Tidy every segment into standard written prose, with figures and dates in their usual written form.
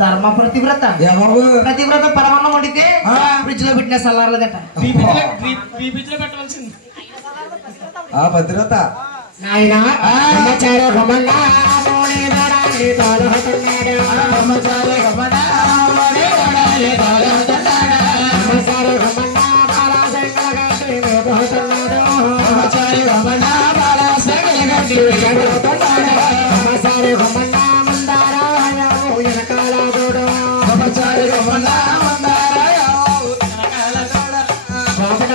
ధర్మ ప్రతివ్రత ప్రతివ్రత పరమన్నం వండితే ఫ్రిడ్జ్ లో పెట్టిన సల్లారలేదట భద్రత నాయన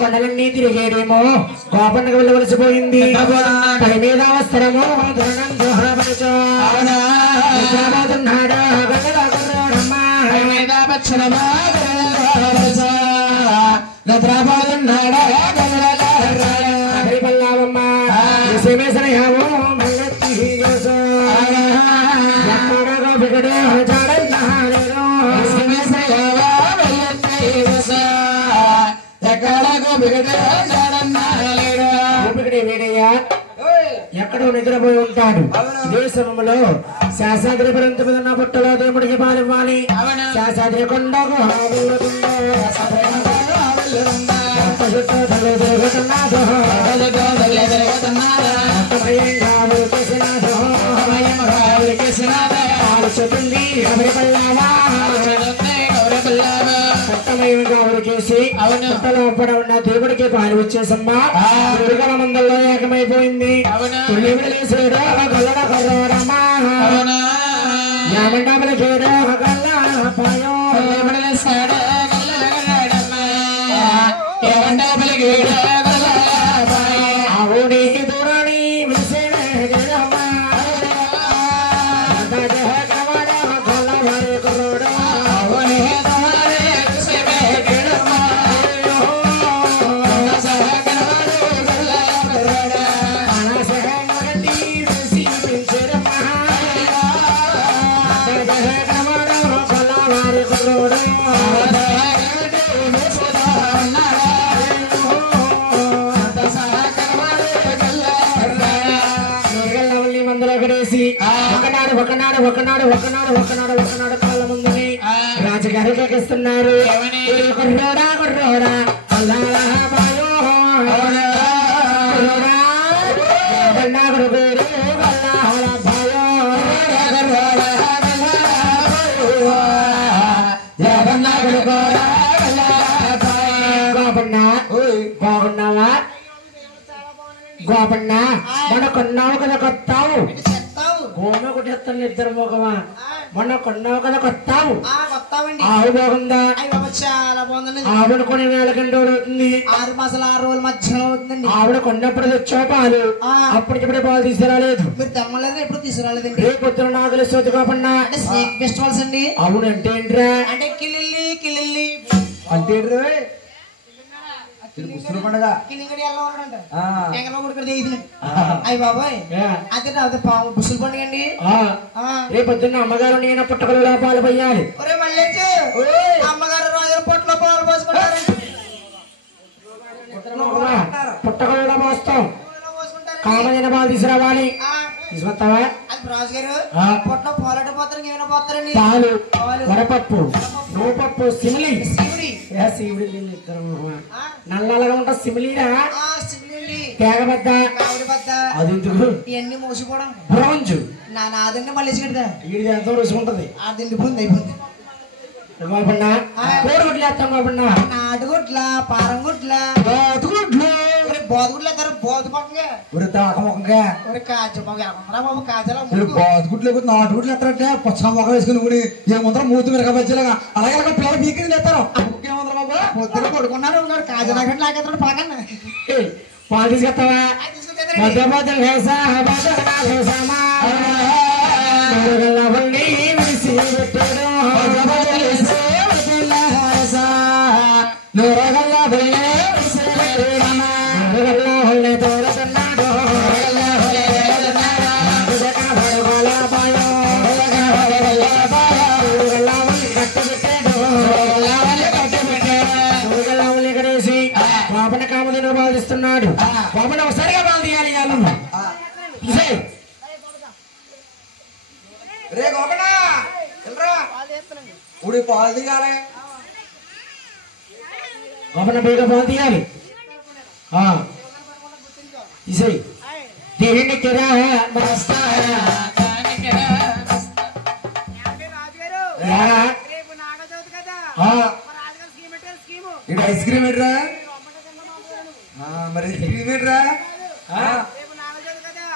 కొండలన్నీ తిరిగేదేమో కోపండకు వెళ్ళవలసిపోయింది తల మీద వస్త్రము ఎక్కడో నిద్రపోయి ఉంటాడు. ఇదే సమయంలో శాసాద్రి పరంత మీద ఉన్న పుట్టలో దేవుడికి పాలివ్వాలి. శాసాద్రి కొండకు ఉన్న దేవుడికి పాలు వచ్చేసమ్మా దుర్గల మందల్లో ఏకమైపోయింది. ఒకనాడు కాళ్ళ ముందుని రాజుగారు కేకిస్తున్నారు. బాగున్నావా గోపన్న మన కొన్నావు కదా కొత్తావు భూమి కొట్టేస్తాను ఇద్దరు మోగవా మొన్న కొన్నావు కదా కొత్తావు ఆవు బాగుందా? చాలా బాగుందండి. ఆవిడ కొని వేళకండి అవుతుంది 6 మాసాలు 6 రోజుల మధ్యలో అవుతుందండి. ఆవిడ కొన్నప్పుడు తెచ్చో పాలు అప్పటికిప్పుడే పాలు తీసుకురాలేదు. మీరు తెమ్మలేదు ఎప్పుడు తీసుకురాలేదండి. రేపు పొద్దున నాకు తెలిసి కాకుండా స్నేక్ ఫెస్టివల్స్ అండి. అవునంటే ఏంట్రా అంటే కిల్లిల్లి అంటే అయ్యి బాబాయ్ అదే బుసులు పండుగ అండి. రేపు పొద్దున్న అమ్మగారు నేను పుట్టకల్లో పాలు పోయాలి. మళ్ళీ అమ్మగారు రోజుల పొట్టలో పాలు పోసుకుంటారు. పుట్టకల్లో పోస్తాం కామదైన పాలు తీసుకురావాలి. తీసుకొస్తావా? రాజుగారు పొట్టలో పాలు పోతారు ఏమైనా పోతారండి. పాలు వరపప్పు నూపప్పు సిమిలి నల్లగా ఉంటా సిమిలీరా తేగబద్ద అది ఇవన్నీ మోసిపోవడం బ్రోంజు నాదండి మళ్ళీ ఇది ఎంతో రుచి ఉంటది. అది ఎండిపోయింది అయిపోయింది. కోడిగుడ్లు వేస్తాం కాబన్నా నాటుగుడ్ల పారంగుడ్ల బోధగుడ్లు వేస్తారు. బోధ పక్కగా బాతుగుడ్లు నాటుగుడ్లు ఎత్తారంటే పచ్చ మొక్క వేసుకుని కూడా ఏమంటారు మూతి మిరక బజ్జీలాగా అలాగే పిల్లలు పీకింది ఎత్తారు. పొద్దున పడుకున్నారు కాజలాగండి లాగేస్తాడు పక్కన పాలు తీసుకొస్తావా? పాపన కామధేను బాధిస్తున్నాడు. పాపన ఒకసారిగా బాధ తీయాలి. రే గోపనా వెళ్ళరా ఇప్పుడు పాలు దిగాలి గోపన బేగా పాలు తీయాలి తీసేయి తిరిగి కిరా మస్తా ఐస్ క్రీమ్ ఎట్రా మరి ఐస్ క్రీమ్ ఎట్రా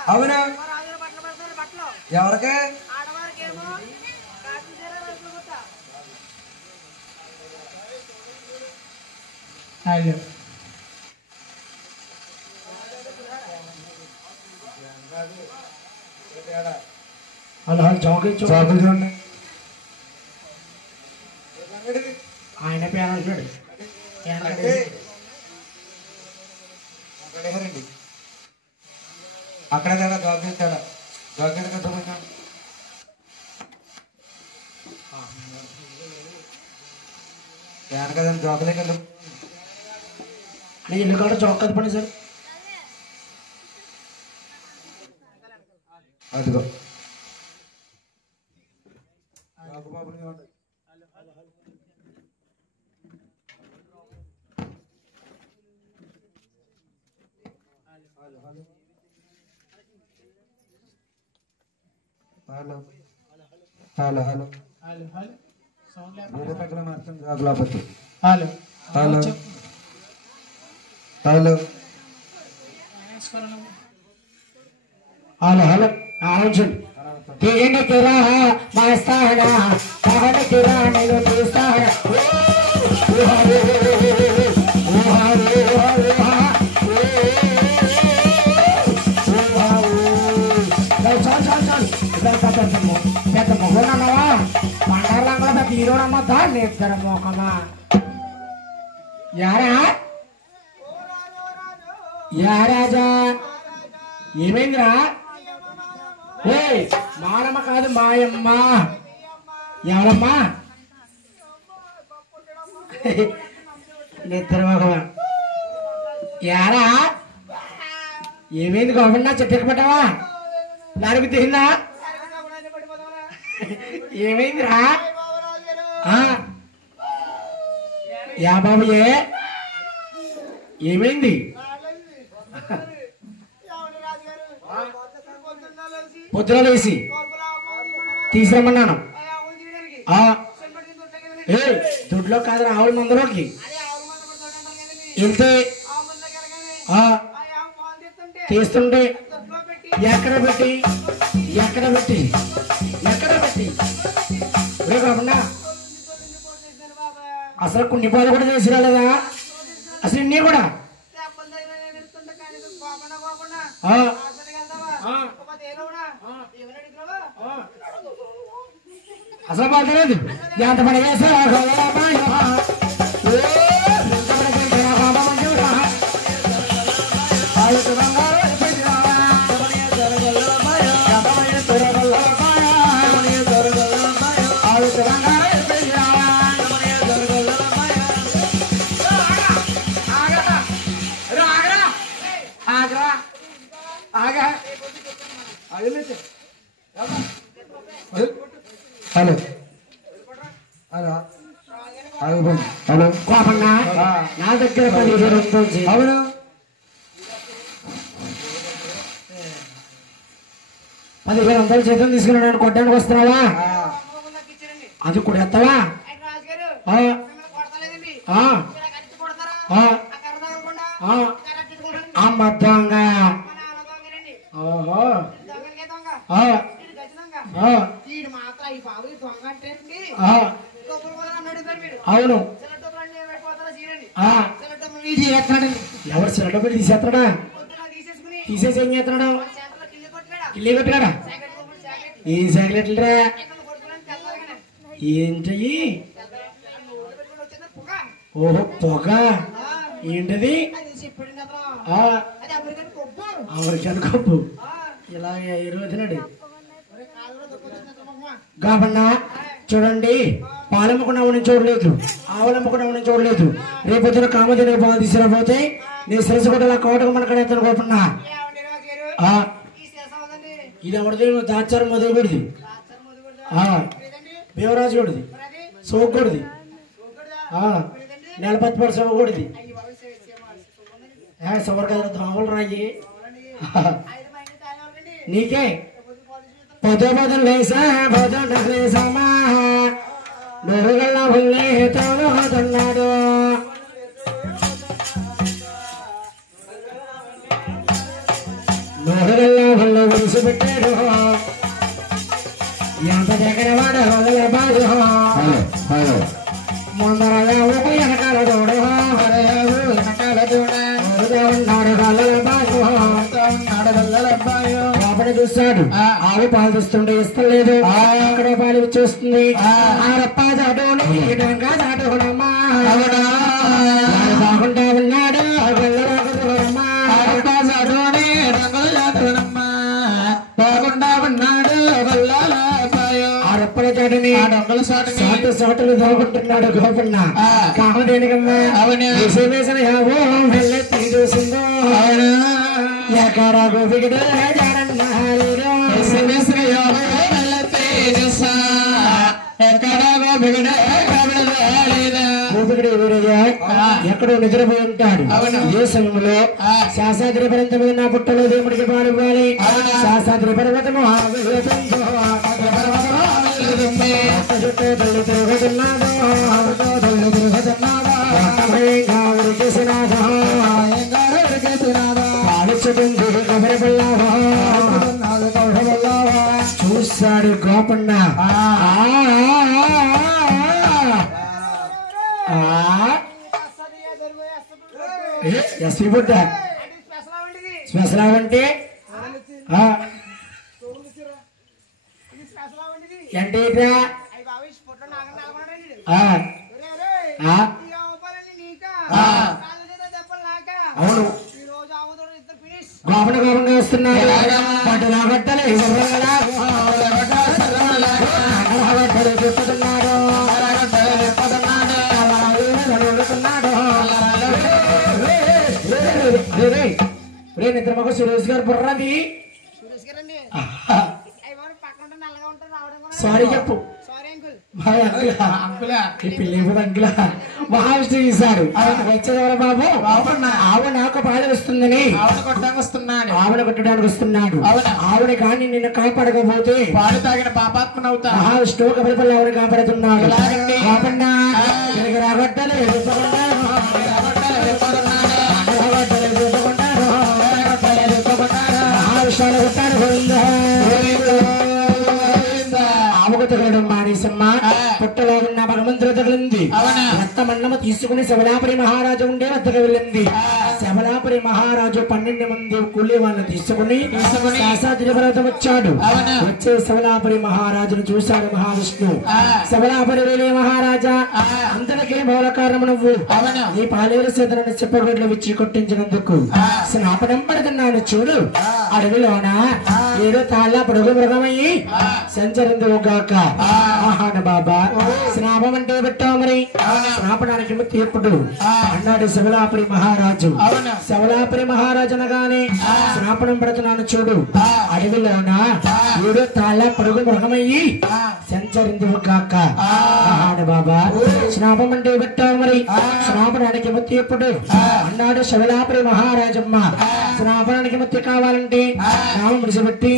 అవునా ఎవరికి హలో చాక్లెట్ చాకులు చూడండి ఆయన ప్యాన్ చూడండి అక్కడ తేడా చాక్లెట్ తేడా చాక్లెట్ కట్టబోయినా కదండి చాక్లెట్ కదా నేను ఇల్లు కాడ చాక్లెట్ పని సార్ అదిగో hello hello hello hello hello sound వేరే పక్కన మాత్రం జాగ్లాపతి hello hello hello hello hello ఆలోచించండి తిరిగి కిరా మాస్తాడా పగడ కిరా నేను తీస్తాడా పెద్ద మొహనవా పండర్లంగా పెద్ద హీరోనమ్మా దాన్ని ఇద్దరు మొహమా యారా యారాజా ఏమైందిరా మానమ్మ కాదు మాయమ్మ ఎవరమ్మా నిద్ర మొహమా యారా ఏమైంది గోపన్నా చెట్టుకు పెట్టావా లారికి తిందా ఏమైందిరా యా బాబు ఏమైంది పొద్దున లేసి తీసుకురమ్మన్నాను దొడ్లో కాదు ఆవుల మందలోకి వెళ్తే తీస్తుంటే ఎక్కడ పెట్టి ఎక్కడ పెట్టి ఎక్కడ పెట్టి కాకుండా అసలు కొన్ని పాలు కూడా చేసి రాలేదా అసలు నీ కూడా అసలు బాగా తెలియదు ఎంత పని చేస్తా హలో హలో హలో కోపన్నా నా దగ్గర 15,000 అవును జీతం తీసుకున్నాను కొట్టడానికి వస్తున్నావా అది కూడా ఎత్తావా అమ్మ దొంగ ఓహో అవును ఎవరు సిరట పెట్టి తీసేస్తాడా తీసేసి ఏం చేస్తున్నాడు ఇల్లు కొట్టుకాడా ఏ సాగినట్లరా ఏంటయ్యి ఓహో పొగ ఏంటది అమెరికన్ కప్పు ఇలా రోజునాడు కాబన్నా చూడండి పాలమ్మకున్నామని చూడలేదు ఆవులమ్మకున్నామని చూడలేదు రేపొద్దున కామధేను పాలు తీసుకురాపోతే నేను శిరస కొట్టలా కోటకు మనకడేస్తాను కోపన్నా ఇది ఎవరిది దాచారం మొదలు పెడిది భీమరాజు కొడిది సోకొడిది నెలపత్తి సోకొడిది సవర్ కదా దోమలు రాయి నీకే పదో పదం లేసా పదమా నొరుగల్లా ఉల్లే తోడుతున్నాడు నొరుగల్లా ఉల్ల విడిచిపెట్టాడు ఎంత దగ్గర వాడు బాడు ముందరగా ఊపు వెనకాల తోడు వెనకాల ఉన్నాడు లోపల చూస్తాడు ఆవు పాలు తెస్తుంటే ఇస్తలేదు అక్కడ పాలు చూస్తుంది ఆరప్ప చాటుని చాటుకునమ్మా బాగుంటా ఉన్నాడు చాటుని రంగులు చాటునమ్మా బాగుంటా ఉన్నాడు ఆరప్పల చాటుని సాటు సాటులు దోకుంటున్నాడు గోపన్న కామదేనికమ్మా వేసిన యావో వెళ్ళెత్తి చూసిందో ఎక్కడ గోపికడు ఎక్కడో నిద్రపోయి ఉంటాడు ఏ సమయంలో శాసాద్రి పర్యంతం నా పుట్టలో దేవుడికి పాల్గొనాలి శాసాద్రి పర్వతము చుట్టూ తల్లి తిరుగుతున్నాదో తల్లి తిరుగుతున్నాదో చూశాడు గోపన్న ఎస్పీ బుడ్డ స్పెషల్ అంటే ఏంటా అవును గోపన గోపంగా వస్తున్నాడు పట్టు రాబట్టలే నిద్ర మగ సురేష్ గారు బుర్రది సారీ చెప్పు మహావిష్ణు తీశాడు వచ్చేదెవరు బాబు ఆవిడ నాకు పాలు వస్తుందని ఆవిడ కొట్టడానికి వస్తున్నాడు ఆవిడ కానీ నిన్ను కాపాడకపోతే పాలు తాగిన పాపాత్మనవుతా మహావిష్ణువు కబలిపల్లి ఆవిడ కాపాడుతున్నాడు రాబట్టలే మహావిష్ణువులు కొట్టాడు ఆవుగతగలడం మానేసమ్మ పుట్టలో ఉన్న భగవంతుడు తగిలింది రక్తమన్నము తీసుకుని శబలాపురి మహారాజు ఉండే వద్దకు వెళ్ళింది శబలాపురి మహారాజు 12 మంది కూలి వాళ్ళని తీసుకుని శాసాద్రి పర్వతం వచ్చాడు వచ్చే శబలాపురి మహారాజును చూశాడు మహావిష్ణు శబలాపురి వెళ్ళే మహారాజా అందరికీ మూల కారణము నువ్వు నీ పాలేరు సేతనని చెప్పగొడ్లు విచ్చి కొట్టించినందుకు స్నాపనం పడుతున్నాను చూడు అడవిలోన 7 తాళ్ళ పొడుగు మృగమయ్యి సంచరిందువు గాక ఆహాన బాబా స్నాపం అంటే పెట్టావు మరి స్నాపడానికి తీర్పుడు అన్నాడు శబలాపురి మహారాజు శబలాపురి మహారాజు అనగానే స్నాపనం పడుతున్నాను చూడు అడవిలోన 7 తాళ్ళ పొడుగు మృగమయ్యి సంచరిందువు గాక ఆహాన బాబా స్నాపం అంటే పెట్టావు మరి స్నాపడానికి తీర్పుడు అన్నాడు శబలాపురి మహారాజమ్మ స్నాపనానికి ముత్తి కావాలంటే నామం విడిచిపెట్టి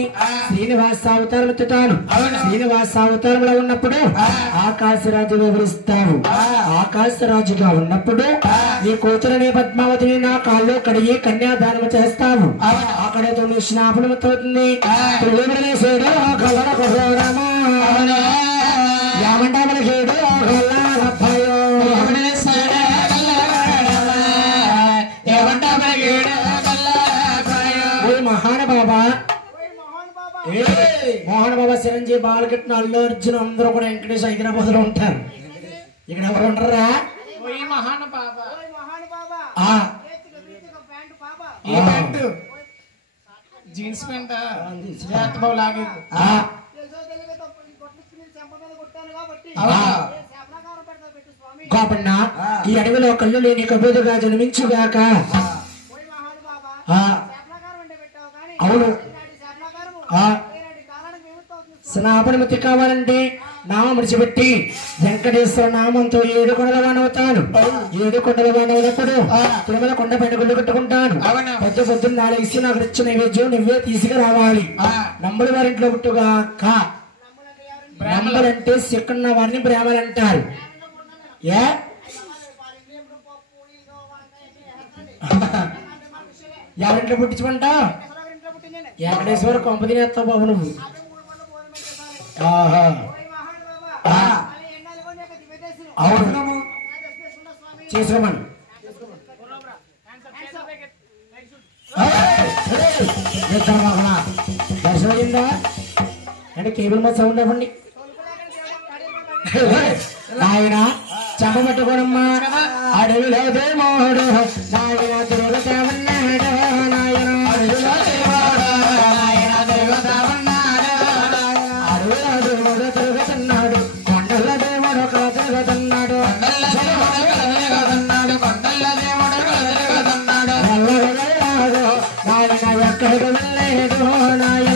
శ్రీనివాస అవతారం ఎత్తుతాను శ్రీనివాస అవతారంలో ఉన్నప్పుడు ఆకాశరాజు వివరిస్తావు ఆకాశరాజుగా ఉన్నప్పుడు నీ కూతురనే పద్మావతిని నా కాళ్ళు కడిగి కన్యాదానం చేస్తావు అక్కడతో నీ స్నాపనం అవుతుంది మహానుభావా మోహన్ బాబా చిరంజీవి బాలకృష్ణ అల్లు అర్జున్ అందరూ కూడా వెంకటేష్ హైదరాబాద్ లో ఉంటారు ఇక్కడ ఎవరు ఉంటారా జీన్స్ ప్యాంట్ గోపన్న ఈ అడవిలో కళ్ళు లేని కబూదుగా జన్మించుగాక అవును స్నాపనమతి కావాలంటే నామం విడిచిపెట్టి వెంకటేశ్వర నామంతో 7 కొండల వానవుతాను. 7 కొండల వానవునప్పుడు తిరుమల కొండ పైన గుళ్ళు కట్టుకుంటాను. పొద్దున్న నాలుగేసి నాకు ఇచ్చిన నైవేద్యం నువ్వే తీసుకురావాలి. నంబుల వారింట్లో పుట్టుగా కా బ్రాహ్మలంటే సిక్కన్న వారిని బ్రాహ్మలు అంటారు. ఏ ఎవరింట్లో పుట్టించమంటా? వెంకటేశ్వర కొంప తినేస్తావు బాబు నువ్వు. అవును చేసుకోమని దర్శనమైందా అంటే కేబుల్ మొత్తం సౌండ్ అవ్వండి. ఆయన చెంప పట్టుకోనమ్మా అడవిలో దేమోడు నాయన తిరుగుతామన్నాడు. నాయన అడవిలో దేమోడు నాయన తిరుగుతామన్నాడు. అడవిలో దేవుడు తిరుగుతున్నాడు. కొండల దేవుడు కల తిరుగుతున్నాడు. నాయన ఎక్కడికి వెళ్ళలేదు. నాయన